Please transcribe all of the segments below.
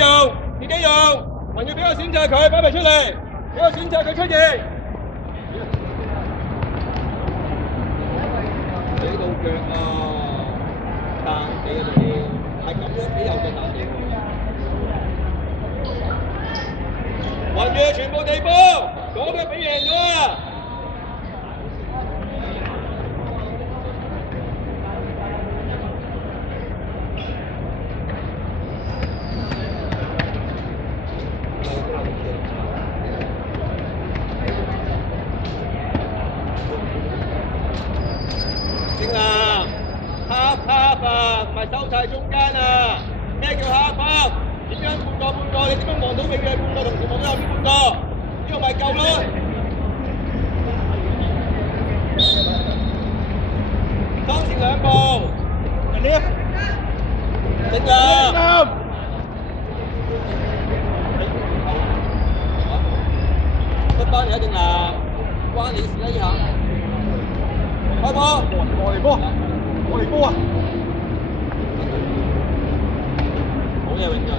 用，自己用，還要俾個選擇佢，擺埋出嚟，俾個選擇佢出現。你到腳啊，彈地嗰度係咁樣俾右腳彈地。雲躍全部地波，嗰腳俾贏咗啊！正啦，half 啊，唔係收晒中間啊！咩叫half？點樣半個？你點樣望到永遠半個同時望到右邊半個？呢個咪夠咯！當前兩步，人哋正啦，出班你一定啦，關你事啦呢下。開波！過嚟波啊！好嘢，永俊。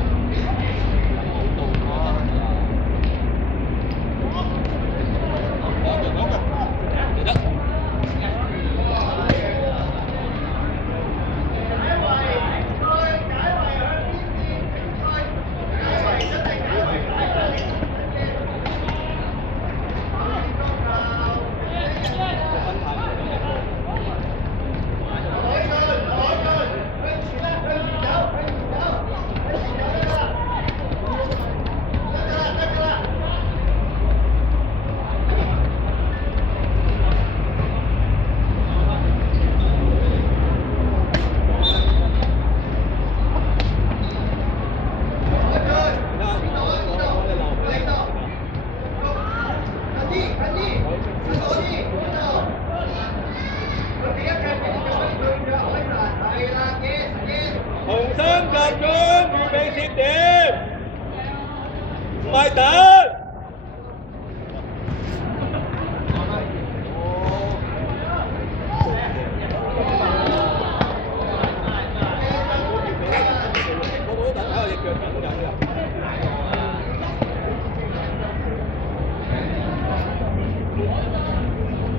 紅衫集中，預備接點，唔係等。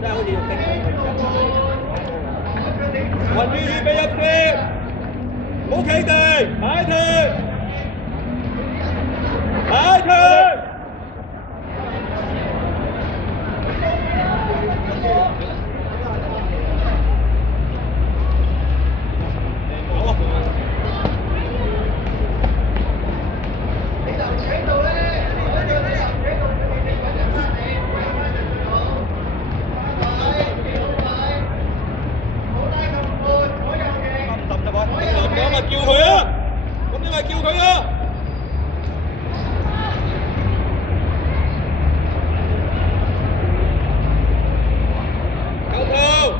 真係好似用叮雲宇預備入接。好企定，擺脱，擺脱。咁咪叫佢啊！咁你咪叫佢啊！九號。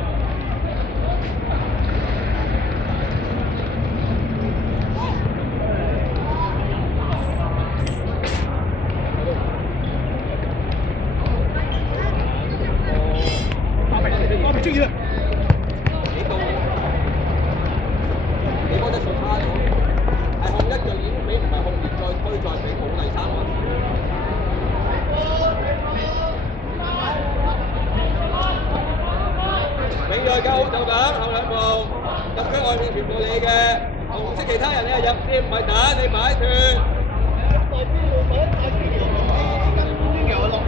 我唔中意啦。你嗰隻數差咗，係控一腳已經俾，唔係控完再推再俾，控第三個。永鋭嘅好就咁，後兩步入區外面全部你嘅，紅色其他人你係入先，唔係打你擺脱。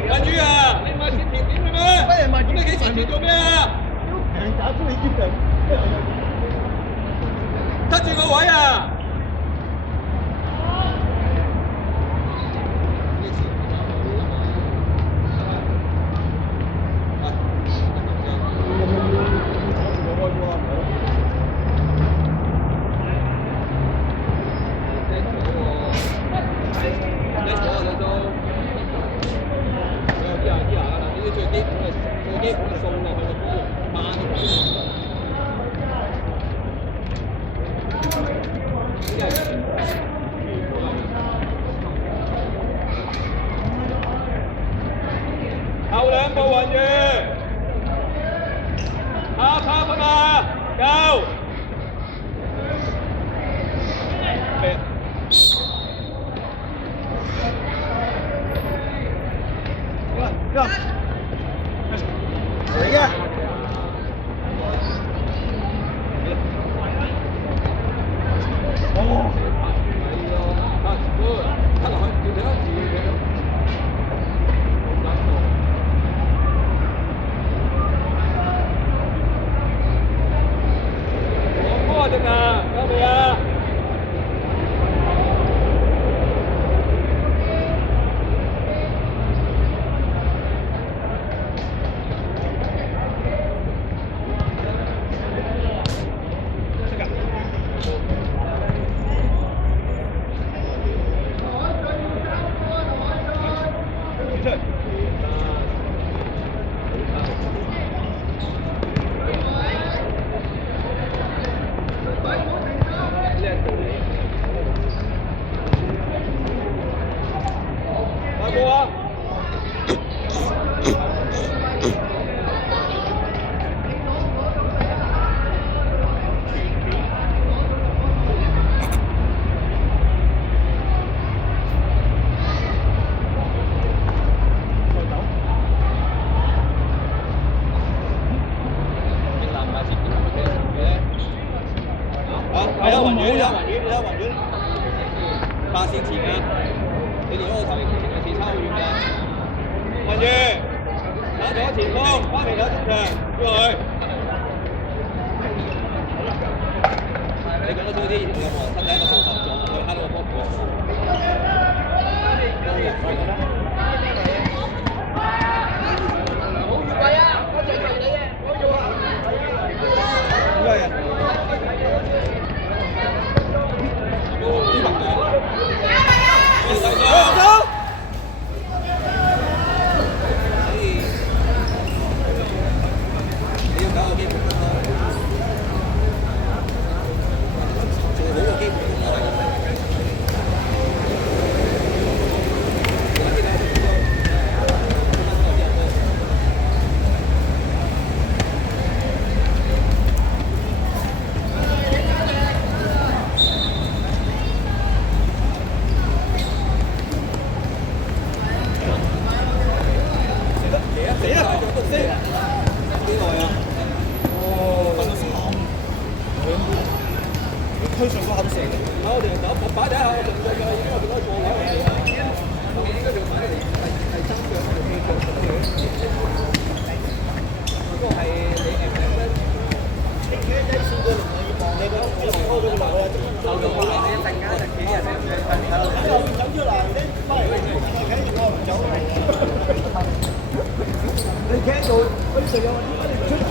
雲宇啊，你唔係先甜點嘅咩？咁你幾時前做咩啊？得住個位啊！最基本嘅數落去個慢啲。雲遠，你睇雲遠，你睇雲遠，八線前啊！你哋嗰個頭型前線差好遠㗎。雲遠，打咗前鋒，花眉打中場，過去。你講得早啲，有冇人身體一個動作，去蝦到個波盤？好越位啊！我最求你嘅，我做啊！點解啊？走！你要搞個基本功咯，做好個基本功咯。推上嗰下都射嘅。我哋走擺底下，我仲再嘅，因為佢嗰個錯位嚟嘅。我應該要擺嚟係增長嘅機會。嗰個係你你企喺線度唔可以望你個，你拖咗佢落去，就咁話你一陣間就企人哋走出嚟，你翻嚟企住我唔走。你企喺度，嗰啲隊友點解你唔出嚟？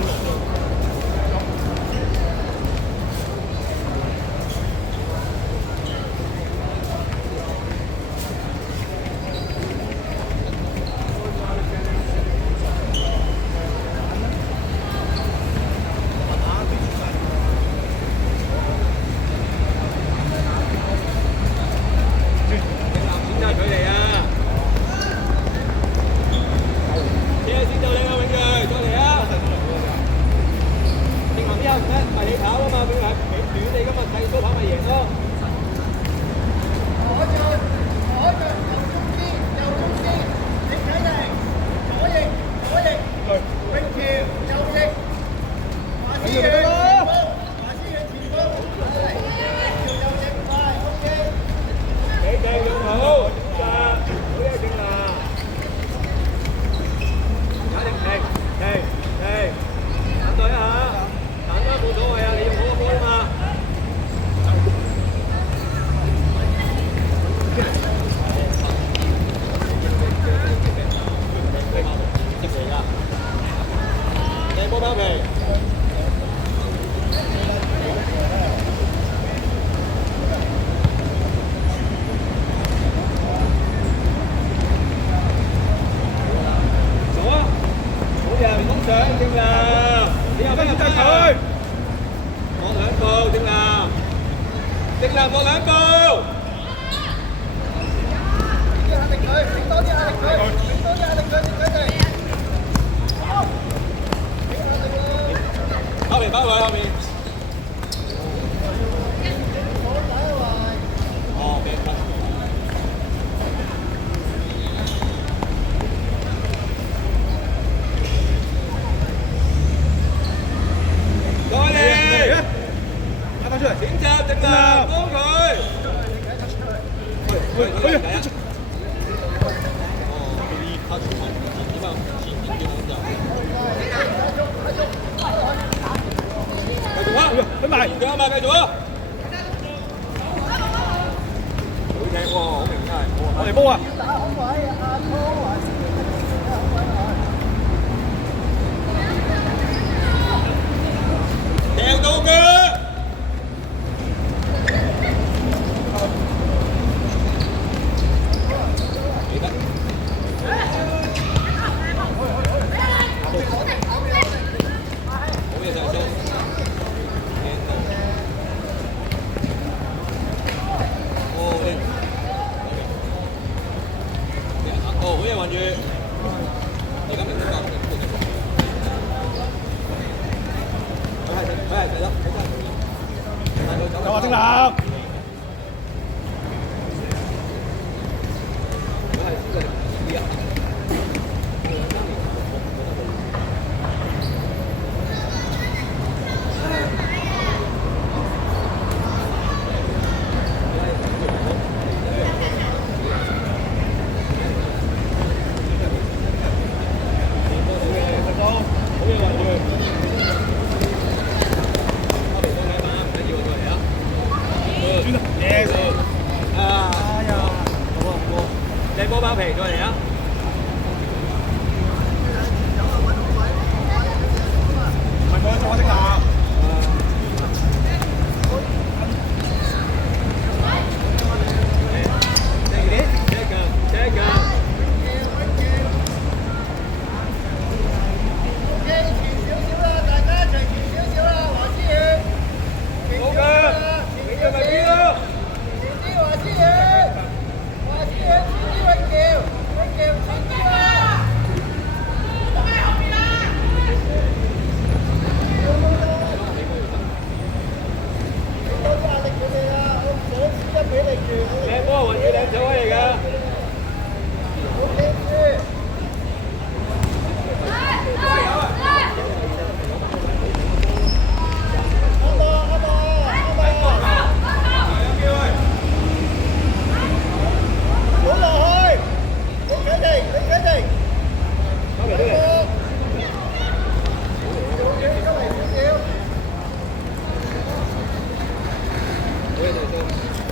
啊，哎呀，好啊好啊，靚波包皮再嚟啊！唔係我識打。靚波雲宇靚手位嚟㗎。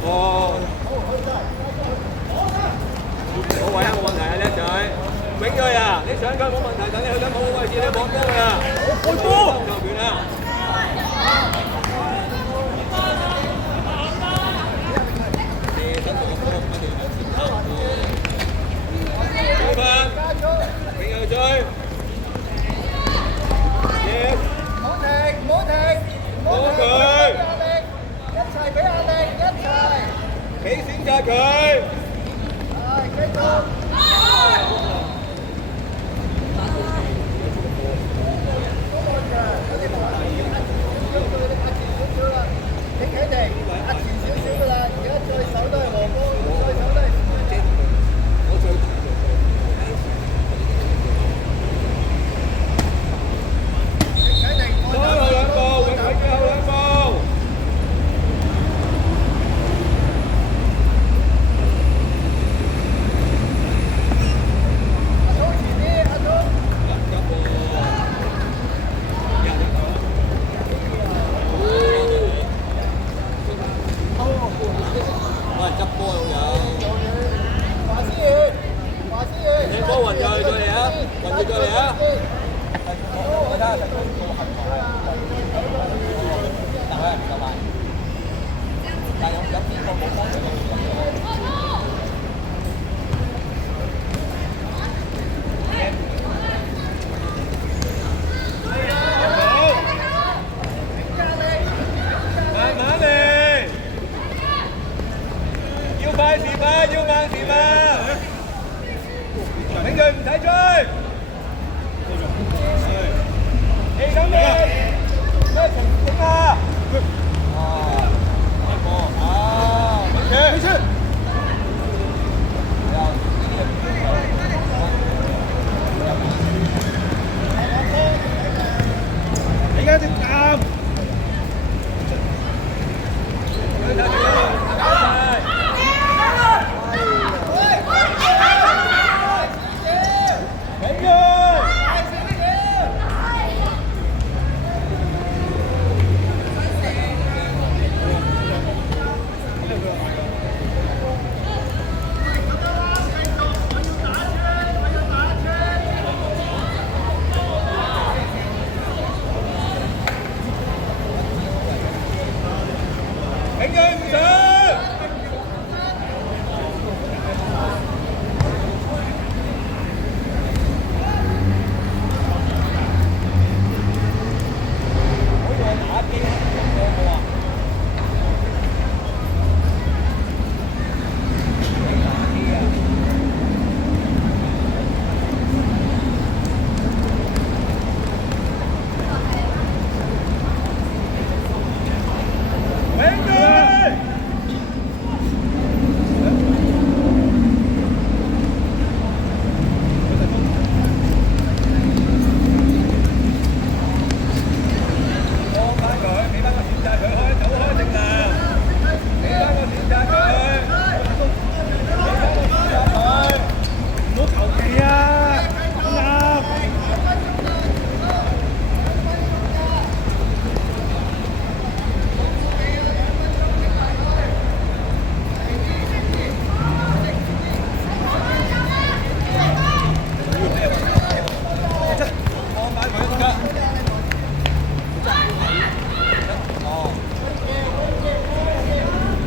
哦，好位啊，冇問題啊，叻仔。永鋭啊，你上腳冇問題，等你去緊好位置，你望波㗎啦。開波！球權啊！好快，永鋭追。Yes。唔好停，唔好停，唔好停，俾壓力，一齊俾壓力，一齊。企選擇佢。係，繼續。你企定，壓前少少㗎啦，而家再手都係黃波，再手都係。快時快，要慢時慢。永鋭唔使追。氣咁嘅，咩情景啊？一個啊，回去。你而家點搞？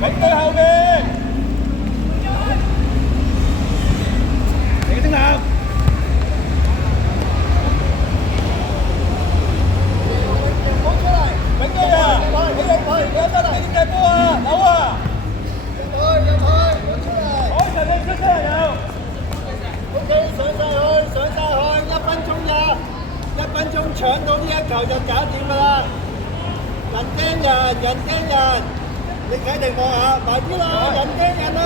俾佢後邊，你嘅精神。俾佢啊！你有得嚟，你隻波啊，扭啊！開神你出聲又。OK，上晒去，1分鐘咋？1分鐘搶到呢一球就搞掂㗎啦！人盯人，你睇定望下，埋啲啦，人盯人啦！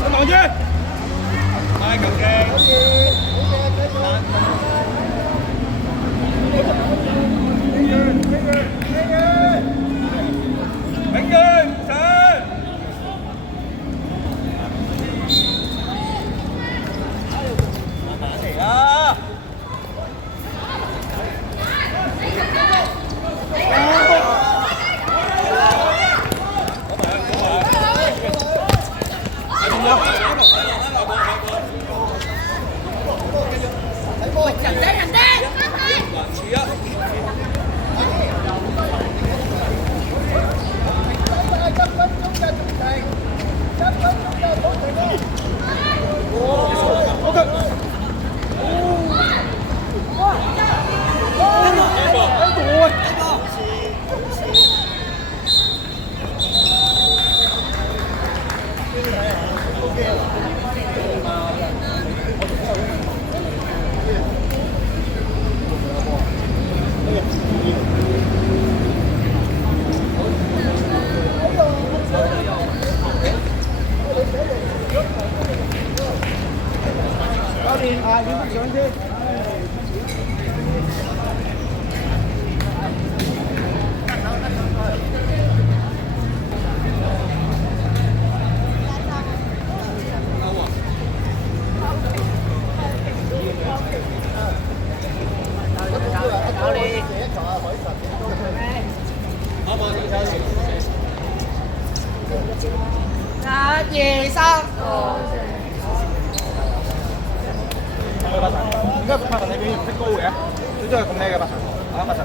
你望住，太球嘅。好嘢，繼續。永遠上。啊！教練啊，影幅相先。1、2、3。點解八神你表現唔識高嘅？你真係咁叻嘅八神，啊八神。